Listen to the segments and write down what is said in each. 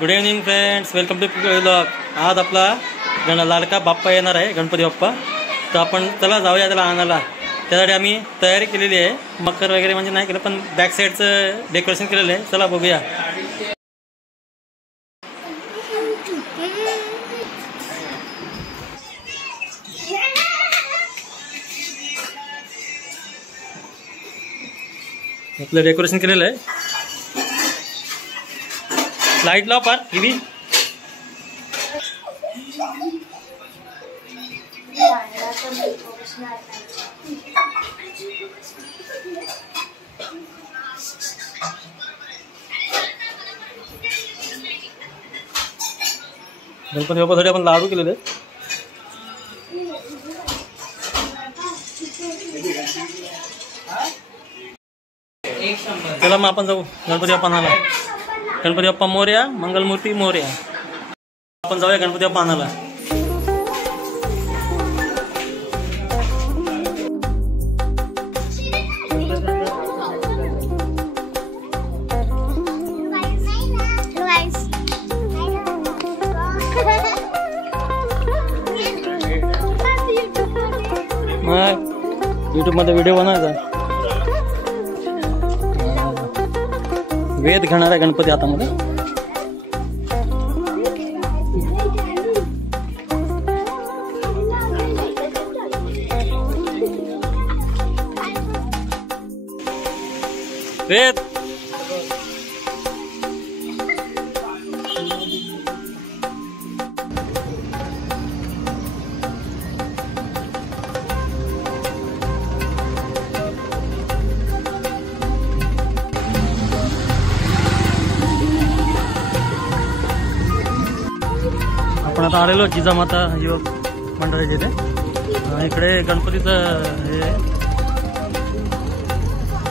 Good evening friends, welcome to vlog. आज आपला लाडका बाप्पा येणार आहे, गणपती बाप्पा. तर आपण चला जाऊया त्याला आणायला. त्यासाठी आम्ही तयारी केलेली आहे. मकर वगैरे म्हणजे नाही केलं, पण बॅक साईडचं डेकोरेशन केलेलं आहे. चला बघूया. आपलं डेकोरेशन केलेलं आहे. लाईट लाव पार टीव्ही. गणपती बाप्पासाठी आपण लाडू केलेले. चला मग आपण जाऊ गणपती बाप्पा आणायला. गणपती बाप्पा मोरया, मंगलमूर्ती मोरया. आपण जाऊया गणपती बाप्पा आणायला. मग यूट्यूब मध्ये व्हिडिओ बनवायचा. वेद घेणार आहे गणपती हातामध्ये. वेद आपण आता आलेलो जिजामाता युवक मंडळाच्या इथे. इकडे गणपतीचं हे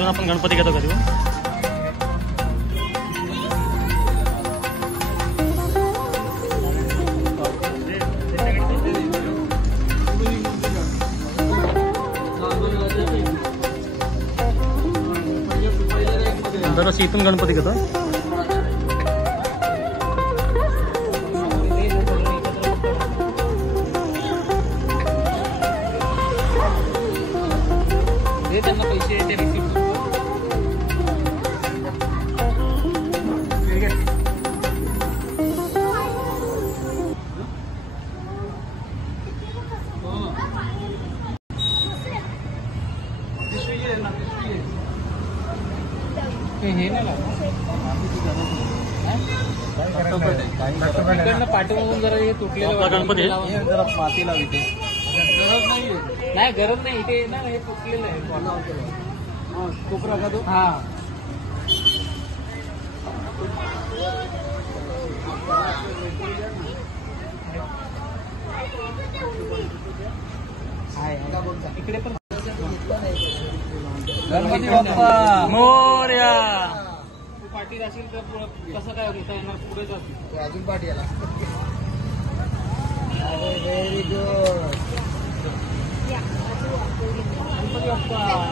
आपण गणपती घेतो घरी. दरवर्षी इथून गणपती घेतो. त्यांना पैसे ते रिसिव्ह पाठवून जरा हे तुटलेलं गणपती जरा मातीला इथे नाही, गरज नाही. इथे ना हे तुटलेलं आहे. कोपरा का तो? हा, इकडे पण गणपती बाप्पा मोरया. तू पाठी असेल तर कसं काय होता येणार? पुढे जातील अजून पाठी याला. Very good.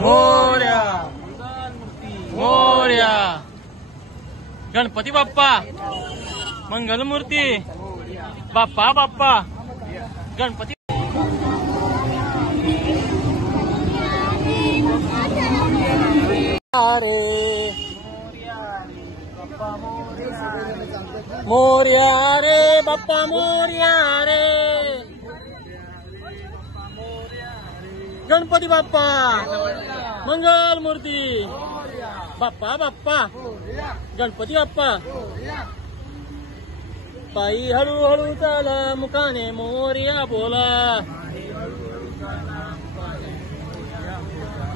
मोरया मोरया. गणपती बाप्पा मंगलमूर्ती बाप्पा बाप्पा गणपती. मोरया रे बाप्पा मोरया रे. गणपती बाप्पा मंगलमूर्ती बाप्पा बाप्पा गणपती बाप्पा. पायी हळूहळू चाला, मुखाने मोरया बोला.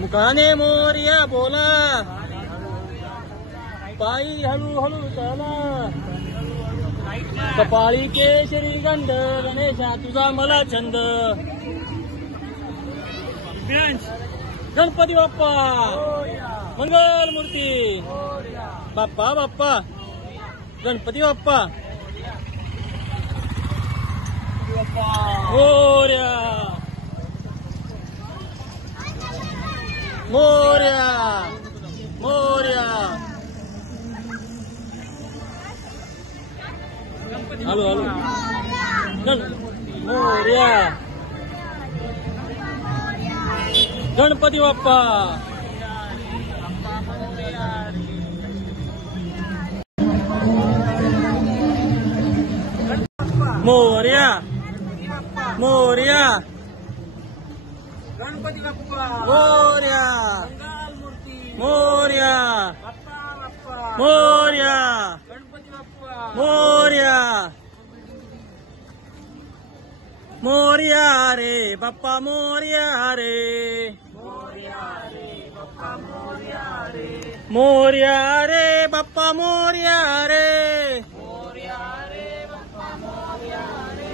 मुखाने मोरया बोला. पायी हळूहळू चाला. कपाळी केशरी गंध, गणेशा तुझा मला छंद. गणपती बाप्पा मंगलमूर्ती बाप्पा बाप्पा गणपती बाप्पा मोरया मोरया मोरया. हॅलो हॅलो मोरया गणपती बाप्पा मोरया मोरया गणपती बाप्पा मोरया मंगलमूर्ती मोरया बाप्पा बाप्पा मोरया गणपती बाप्पा मोरया मोरया रे बाप्पा मोरया रे मोरया रे बाप्पा मोरया रे मोरया रे बाप्पा मोरया रे मोरया रे बाप्पा मोरया रे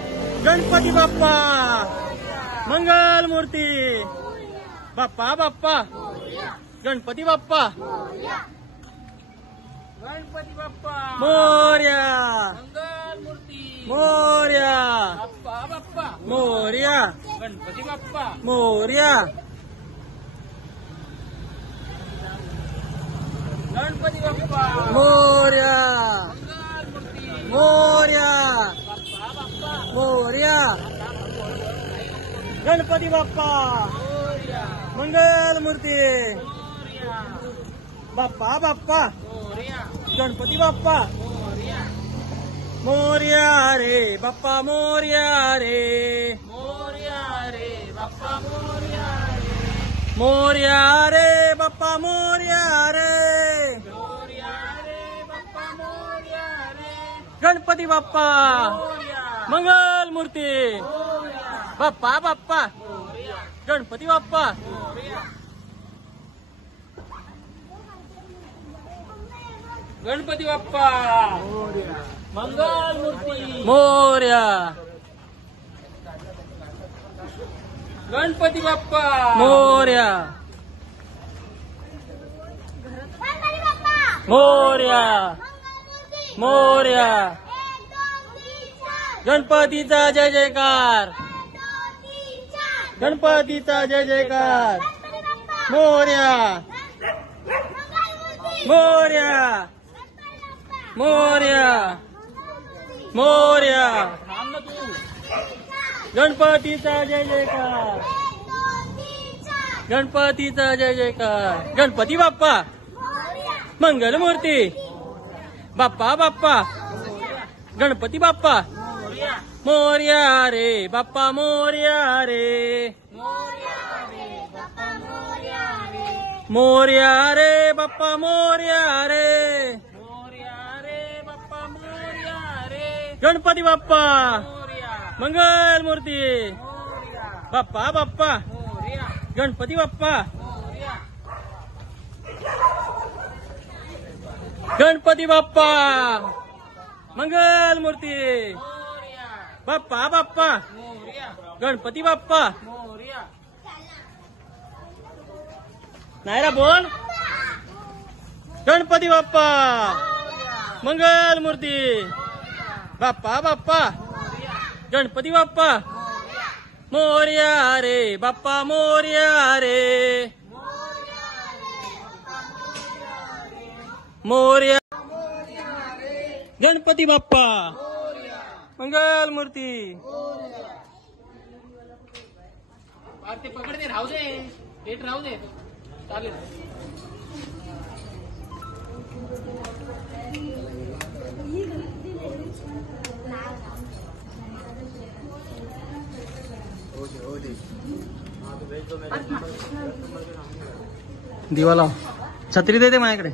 गणपती बाप्पा मंगल मूर्ती बाप्पा बाप्पा गणपती बाप्पा गणपती बाप्पा मोरया मंगलमूर्ती मोरया बाप्पा बाप्पा मोरया गणपती बाप्पा मोरया गणपती बाप्पा मोरया मंगलमूर्ती मोरया बाप्पा बाप्पा मोरया गणपती बाप्पा मोरया मंगल मूर्ती मोरया बाप्पा बाप्पा मोरया गणपती बाप्पा मोरया मोरया रे बाप्पा मोरया रे मोरया रे बाप्पा मोरया रे मोरया रे बाप्पा मोरया रे मोरया रे बाप्पा मोरया रे गणपती बाप्पा मोरया मंगल मूर्ती मोरया बाप्पा बाप्पा मोरया गणपती बाप्पा मोरया गणपती बाप्पा मंगलमूर्ती मोरया गणपती बाप्पा मोरया मोरया मोरया गणपतीचा जय जयकार गणपतीचा जय जयकार मोरया मोरया मोरया मोरया थांब ना तू गणपतीचा जय जयकार गणपतीचा जय जयकार गणपती बाप्पा मंगलमूर्ती बाप्पा बाप्पा गणपती बाप्पा मोरया मोरया रे बाप्पा मोरया रे मोरया रे बाप्पा मोरया रे मोरया रे बाप्पा मोरया रे मोरया रे बाप्पा मोरया रे गणपती बाप्पा मोरया मंगलमूर्ती मोरया बाप्पा बाप्पा मोरया गणपती बाप्पा मोरया गणपती बाप्पा मंगलमूर्ती मोरया बाप्पा बाप्पा मोरया गणपती बाप्पा मोरया नायरा बोल गणपती बाप्पा मंगलमूर्ती बाप्पा बाप्पा गणपती बाप्पा मोरया रे बाप्पा मोरया रे मोरया गणपती बाप्पा मंगलमूर्ती ते पकड दे राहू दे पेट राहू दे चालेल दिवा लाव छत्री देते माझ्याकडे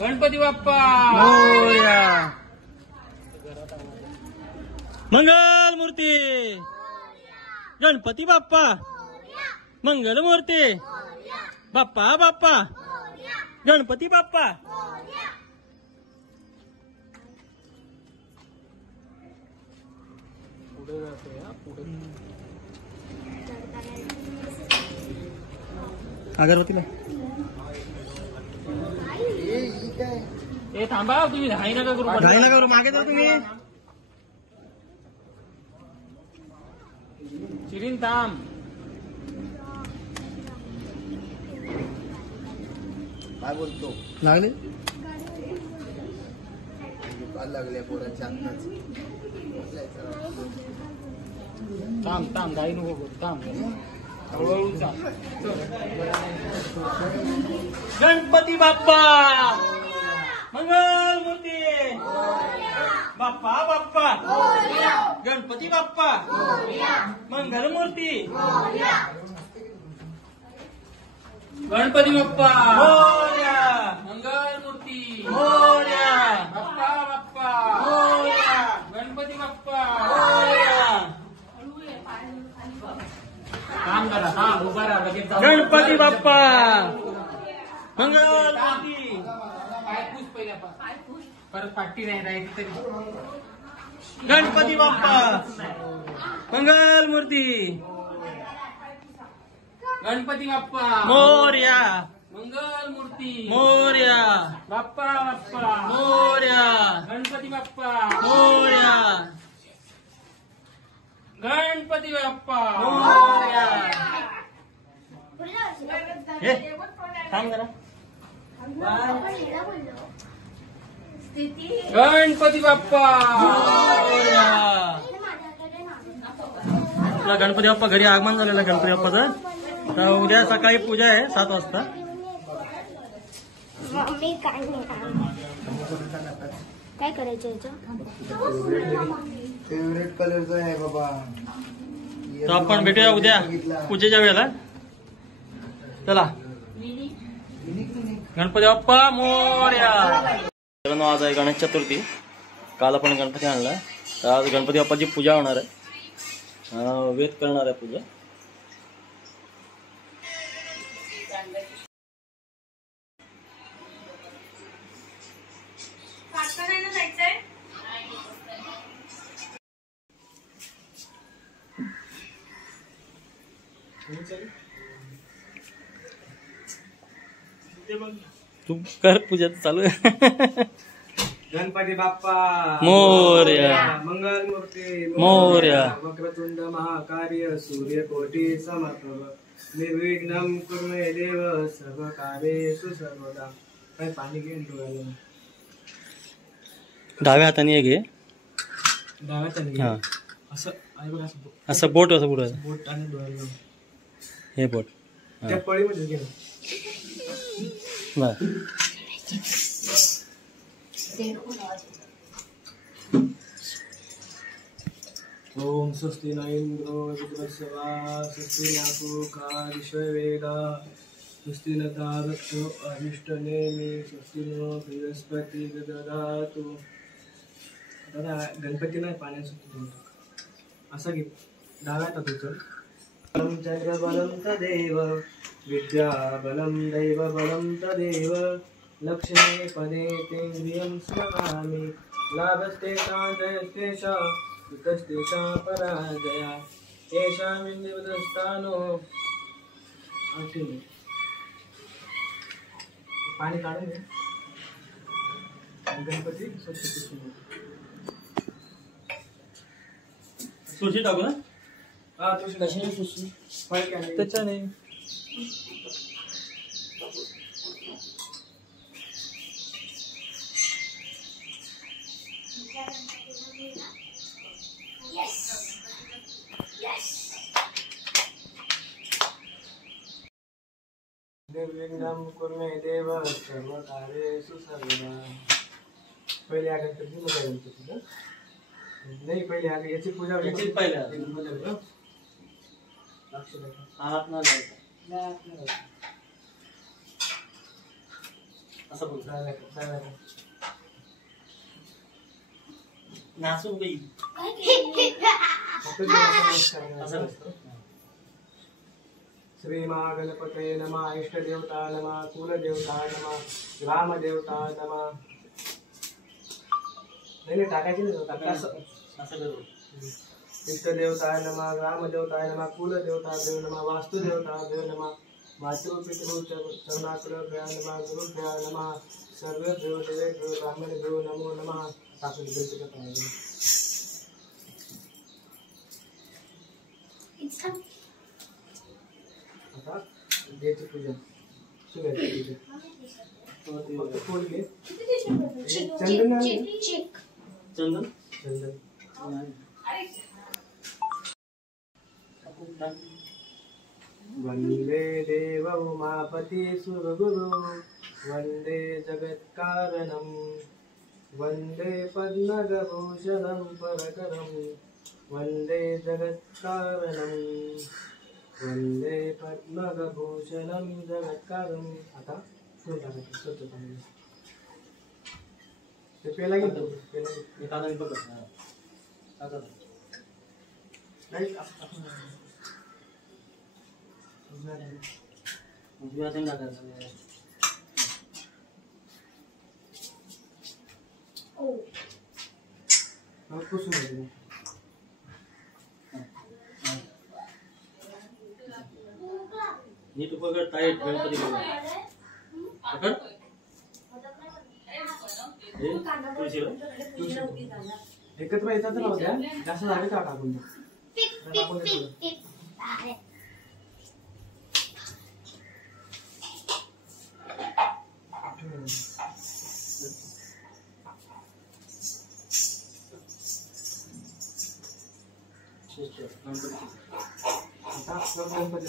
गणपती बाप्पा मोरया मंगलमूर्ती गणपती बाप्पा मंगलमूर्ती बाप्पा बाप्पा गणपती बाप्पा अगरबत्तीला ए थांबा तुम्ही घाई नका करू घाई नका करू मागे जा तुम्ही चिरीन थांब काय बोलतो लागले दुकान लागल्या पोरांच्या आत्ताच थांब गाई नको करू, थांब हळूहळू थांब. गणपती बाप्पा मंगल मूर्ती बाप्पा बाप्पा गणपती बाप्पा मंगल मूर्ती गणपती बाप्पा मोरया मंगल मूर्ती मोरया बाप्पा बाप्पा मोरया गणपती बाप्पा मोरया थांब जरा, थांब उभा राहा लगेच जाऊ. गणपती बाप्पा मंगल मूर्ती पाय पुस पहिल्या परत पाठी नाही राहायची तरी. गणपती बाप्पा मंगल मूर्ती गणपती बाप्पा मोरया मंगल मूर्ती मोरया बाप्पा बाप्पा मोरया गणपती बाप्पा मोरया गणपती बाप्पा मोरया हे थांब जरा गणपती बाप्पा मोरया आपला गणपती बाप्पा घरी आगमन झालेलं आहे गणपती बाप्पाचं. तर उद्या सकाळी पूजा आहे 7 वाजता. मम्मी काय करायचं याचं फेवरेट कलरचा आहे बाबा. तर आपण भेटूया उद्या पूजेच्या वेळेला. चला गणपती बाप्पा मोरया. मित्रांनो आज आहे गणेश चतुर्थी. काल आपण गणपती आणला. तर आज गणपती बाप्पाची पूजा होणार आहे. वेद करणार आहे पूजा. तू कर पूजा चालू आहे. गणपती बाप्पा मोरया मंगल मूर्ती मोरया वक्रतुंड महाकार्य सूर्यकोटी समप्रभ निर्विघ्नं कुरु मे देव सर्व कार्येषु सर्वदा. काय पाणी घेऊन डोळ्याला डाव्या हाताने घे. डाव्या हा असं आहे बघ असं असं बोट असं पुढं बोट आणि डोळ्याला हे बोट. हा. त्या पळीमध्ये घे. बरं. ओम स्वस्ति न इंद्रो विद्वस्वा स्वस्ति न पूषा विश्ववेदा स्वस्ति न तारक्षो अरिष्टनेमि स्वस्ति नो बृहस्पति ददातु. दादा गणपती नाही पाण्यात असं घे. डाव्या हातात बलं चैत्रबलं तदेव विद्या बलं दैव बलं तदेव लक्ष्मी पदे तेन्द्रियं स्मरामि लाभस्तेषां जयस्तेषां विकस्तेषां पराजया येषां विंध्यवदस्थानो. पाणी काढून घे. गणपती स्वच्छ पुसून सुशी टाकू ना हा तुझी त्याच्याने. निर्विघ्नं कुरु मे देव सर्वकार्येषु सर्वदा. पहिले आगे करते मग गणपती नाही. पहिले आगे याची पूजा याची पहिल्या. लक्ष द्या. हात ना लावायचा. असं बोल. नाचू बाई असं नसतं. श्री महागणपतये नमः. इष्टदेवता नमः. कुलदेवता नमः. ग्रामदेवता नमः. नाही टाकायची नाही. असं करू. इष्टदेवताय नमः. ग्रामदेवताय नमः. कुलदेवताभ्यो नमः. वास्तुदेवताभ्यो नमः. मातृपितृ चरणाकृभ्यो नमः. गुरुभ्यो नमः. सर्वेभ्यो देवेभ्यो ब्राह्मणेभ्यो नमो नमः. आता देवाची पूजा. फक्त फूल घे. चंदन नाही ना? चंदन चंदन. वंदे देव उमापति सुरगुरु वंदे जगत्कारणं वंदे पद्मभूषणं परकरं वंदे जगत्कारणं वंदे पद्मभूषणं जगत्कारणं. आता तू टाकायचं स्वच्छ पाणी. ते पेला घेतो पेला घेतो. एक हाताने पकड. आता राईट. उजव्या हाताने टाकायचं. पुसून घ्यायचं. नीट पकड टाईट गणपती पकड. एकत्र यायचं तर नव्हत्या जास्त झाले का टाकून गणपती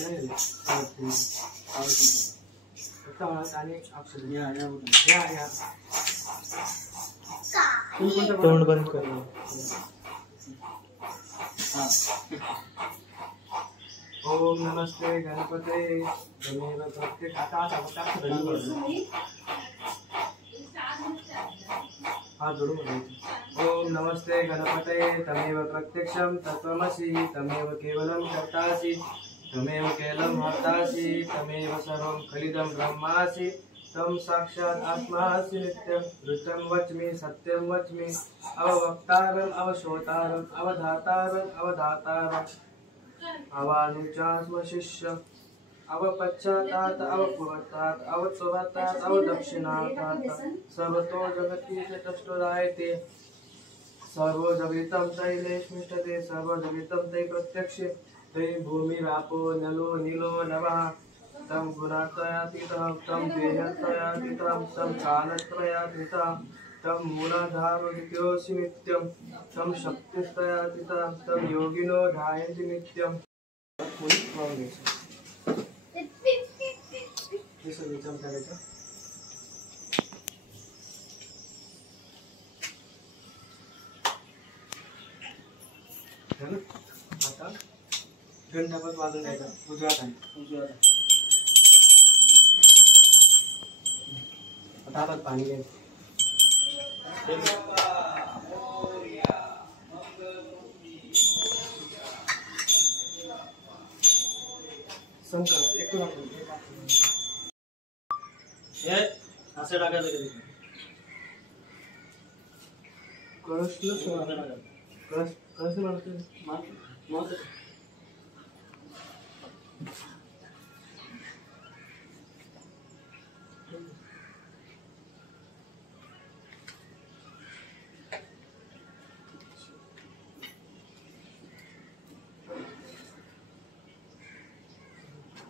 नाही आणि अक्षर या तोंड बंद कर. ओम नमस्ते गणपते तमेव प्रत्यक्ष. हात जोडून बोलायचं. ओम नमस्ते गणपते तमेव प्रत्यक्षं तत्त्वमसि तमेव केवलं कर्तासि तमेव केवलं हर्तासि तमेव सर्वं खलिदं ब्रह्मासि तम साक्षात् आत्मासि नित्यं ऋतं वच्मि सत्यं वच्मि अववक्तारम् अवशोतारम् अवधातारम् अवधातारम् अवानुचास्म शिष्यम् अवपश्चातात् अवपुरतात् अवत्वरतात् अवदक्षिणातात् सर्वतो जगति चतुष्टुरायते सर्वो जगदितं तैलेष्मिष्टते सर्वो जगदितं तै प्रत्यक्षे तै भूमिरापो नलो नीलो नभः तम गुणात्रयातीतं तम देहत्रयातीतं तम कालत्रयातीतं तम मूलाधारविद्योऽसि नित्यं तम शक्तित्रयातीतं तम योगिनो ध्यायन्ति नित्यं. हे सगळं विचार करायचं. आता घंटाभर वाजून द्यायचा उजव्या हाताने. आता हातात पाणी घ्यायचं. संकल्प एक असं टाकायचं कधी कळस कळस कळस म्हणतो.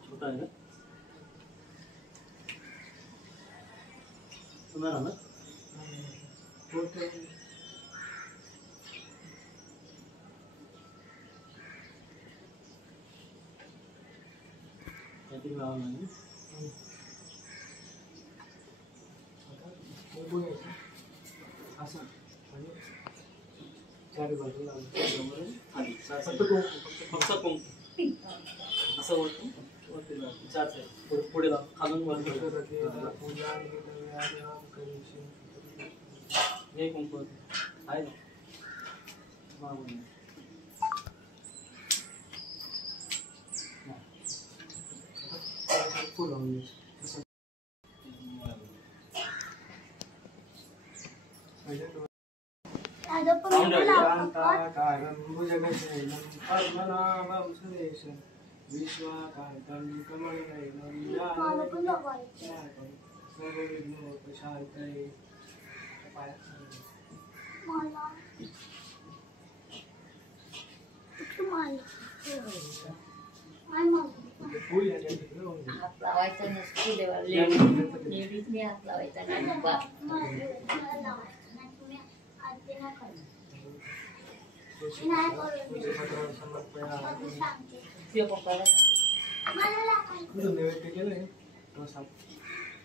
छोटा आहे ना तुम्हाला ना असं आणि चारी बाजूला फक्त असं चार साईड पुढे खालून वर हे कुंकू आहे ना फुल शान्ताकारं भुजगशयनं पद्मनाभं सुरेशं विश्वाकान्तं कमलनयनं सर्वविघ्नोपशान्तये. फुल या गणपतीला होऊन जाईल. हात लावायचा नसतो देवाला. लेडीजने हात लावायचा नाही बाबा. ते पप्पाला कुठं नैवेद्य केलंय प्रसाद.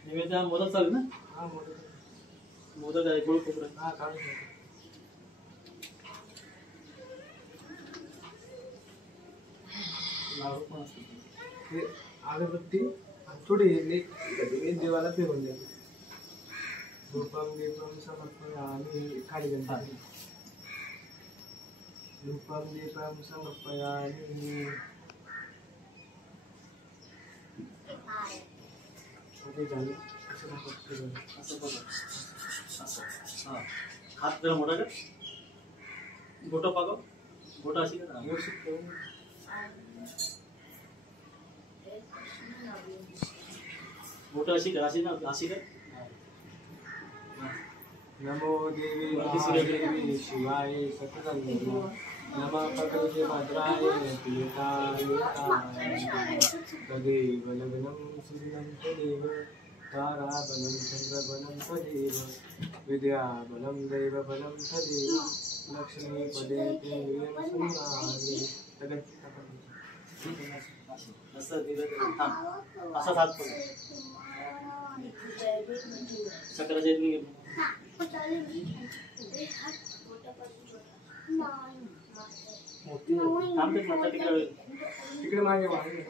नैवेद्य मोदक चालेल ना. हा मोदक. मोदक आहे गोड खोबरं. हा काढून घ्या. लाडू पण असते. ते अगरबत्ती थोडी देवाला फिरवून द्या. धूपम दीपम समर्पयामि. खाली गणपती. धूपम दीपम समर्पयामि. ओके झालं. असं दाखवतो. असं बघा. असं. हां. हात जरा मोठा कर. बोटं पागव. बोटं अशी कर. व्यवस्थित करून बोटं अशी कर. अशी ना अशी कर. नमो देवी महादेवी शिवाय सतगंगा. नमः भगवते भद्राय प्रियताय तदेव लग्नं सुदिनं तदेव ताराबलं चन्द्रबलं तदेव विद्याबलं दैवबलं तदेव लक्ष्मीपदे देवीं सुनानि. असं दिलं तर थांब. असाच हात पकड. चक्राच्या इथून घे. मोठी थांब ते माता तिकडे मागे मागे.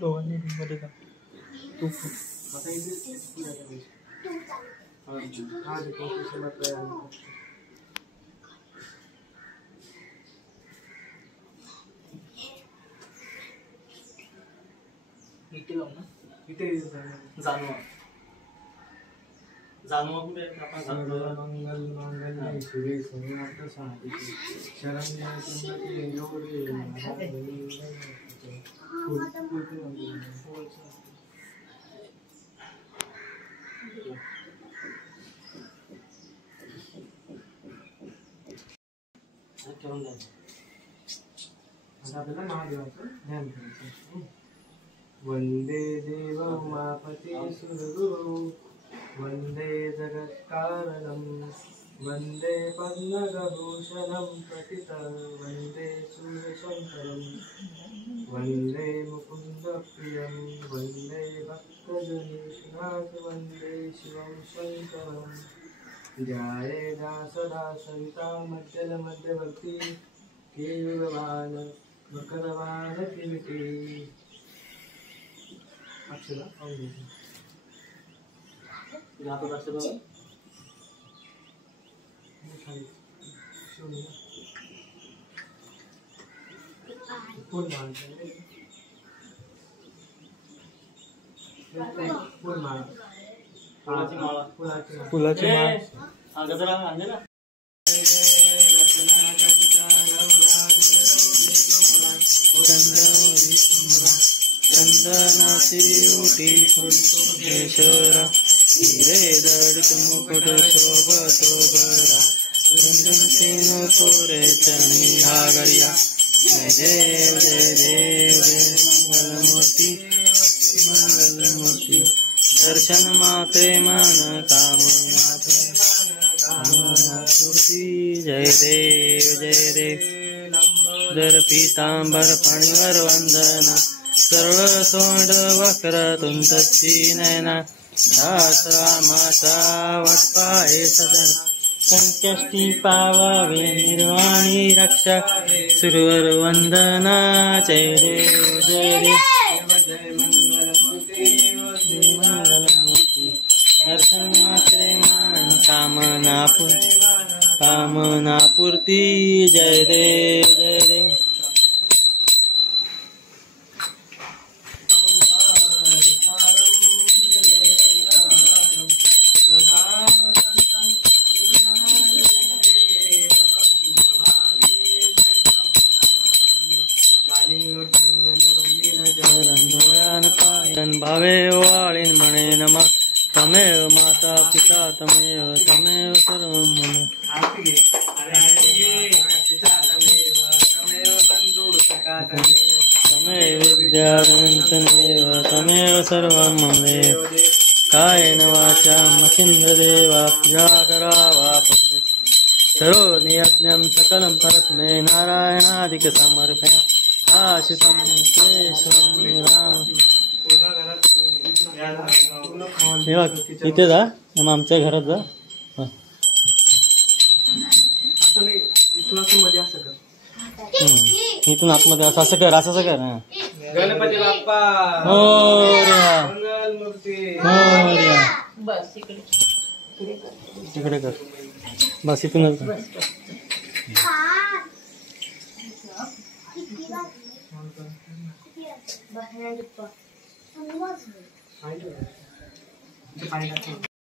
दोघांनी मध्ये का तू आता इथे हा देखो समर्पयामि. इथे लावू ना. इथे जाणवा जाणवा कुठे आहे? आपण जाणवा मंगल मंगल शिवे सर्वार्थ साधिके शरण्ये त्र्यंबके गौरी नारायणी नमोस्तुते. ठेवून द्या. आता आपल्याला महादेवाचं ध्यान करायचं. वंदे देव उमापती सुरगुरु वंदे जगत्कारणं वंदे पद्मभूषणं प्रतित वंदे सूर्यशंकरं वंदे मुकुन्दप्रियं वंदे भक्तजनेशनाथ वंदे शिवं शङ्करं. ध्यायेदा सदा सविता मध्यवर्ती केयुगवान मकरवान किमिति. अक्षरा हातात अक्षर बघा. फुल माळ. फुलाची माळा. फुलाची माळ. हा गजरा आणले ना. चंदनाची उटी फुलेश्वरा हिरे जडित मुकुट शोभतो बरा वृंदन कोरे चणी घागरिया. जय देव जय देव जय मंगलमूर्ती मंगलमूर्ती. दर्शन मात्रे मन कामना पूर्ती. जय देव जय देव. दर पीतांबर फणीवर वंदना सरळ सोंड वक्र तुंतची नयना. दास रामाचा वटपाये सदन संकष्टी पावावे निर्वाणी रक्षा. सुरवर वंदना जय देव जय देव मंगलमूर्ती. दर्शन मात्रे मन कामना पूर्ती. जय देव जय देव. भावे वाळीन म्हणे नमः तमेव माता पिता तमेव तमेव सर्व मम तमेव विद्याधनन्तमेव तमेव सर्वं मम देव कायेन वाचा मचिन्द्रदेवा पूजा करावा करोमि यज्ञं सकलं परस्मै नारायणादिकसमर्पया आशितं केशवं राम हे बघ इथे जा मग आमच्या घरात जा असं नाही इथून असं मध्ये असं कर. इथून आतमध्ये असं कर असं कर हा गणपती बाप्पा मोरया मंगलमूर्ती मोरया बस इकडे इकडे कर बस इथूनच कर. पाणी टाक.